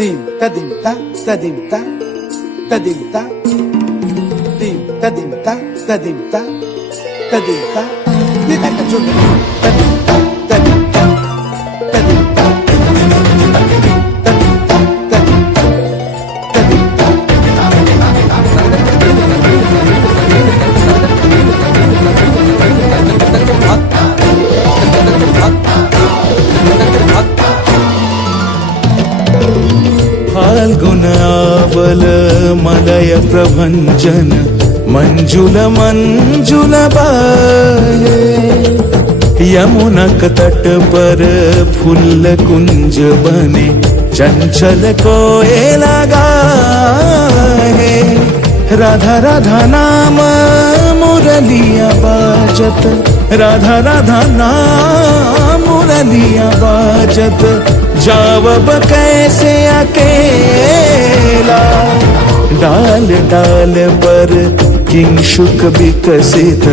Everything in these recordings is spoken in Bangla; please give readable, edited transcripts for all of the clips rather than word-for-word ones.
Dim ta dim ta ta dim ta ta dim ta dim ta dim ta ta dim ta ta dim ta ni ta ka chun ta dim ta ta dim ta ta dim ta ta dim ta ta dim ta ta dim ta ta dim ta फाल्गुनावल मलय प्रभंजन मंजुल मंजुल बाहे यमुनक तट पर फूल कुंज बने चंचल कोयला गाहे राधा राधा नाम मुरलिया बाजत राधा राधा नाम मुरलिया बाजत जावब कैसे अकेला डाल डाल पर किंशुक विकसित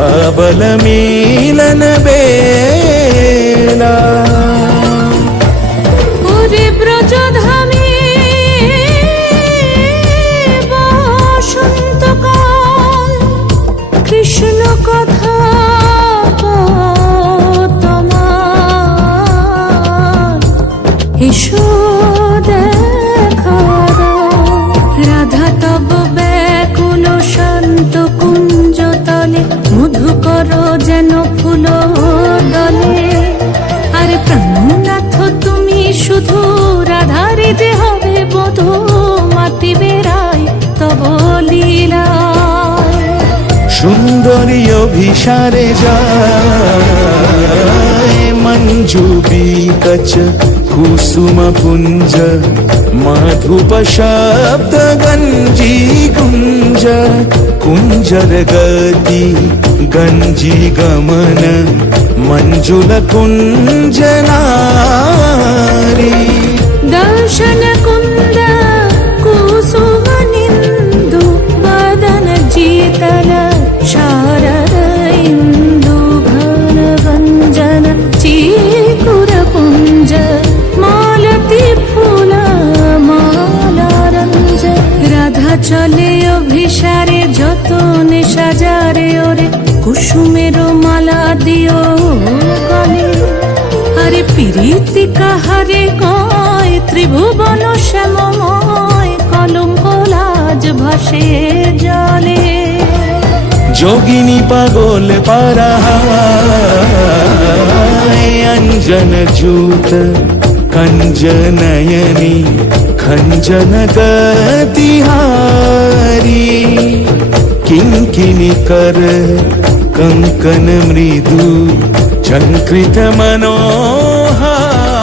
आवल मिलन बेला ওরে ব্রজধামে বসন্তকাল কৃষ্ণ কথা তোমার এসো দেখা দাও রাধা তব ব্যাকুল শান্ত কুঞ্জ তলে মধুকর যেন ফুল দলে আরে প্রাণনাথ তুমি শুধু রাধারে যে হবে বধূ মাটি বেড়াই তব লীলা সুন্দরী অভিসারে যায় মঞ্জু বিকচ কুসুম পুঞ্জ মাধুপ শব্দ গঞ্জি কুঞ্জ কুঞ্জর গতি গঞ্জি গমন মঞ্জুল কুঞ্জ নারী দর্শন কুন্দ কুসুম নিন্দু বদন जीतल शारद इंदु घन भंजन चीकुर पुंज मालती फूल माला रंज राधा चले अभिसारे যতনে সাজারে ওরে কুসুমের মালা দিও গলে আরে প্রীতি কাহারে কয় ত্রিভুবন শ্যামময় কলঙ্ক লাজ ভাসে জলে যোগিনী পাগল পারায় অঞ্জন জূত कंजनयनी खंजन गतिहारी किंकिनी कर कंकन मृदु झंकृत मनोहारी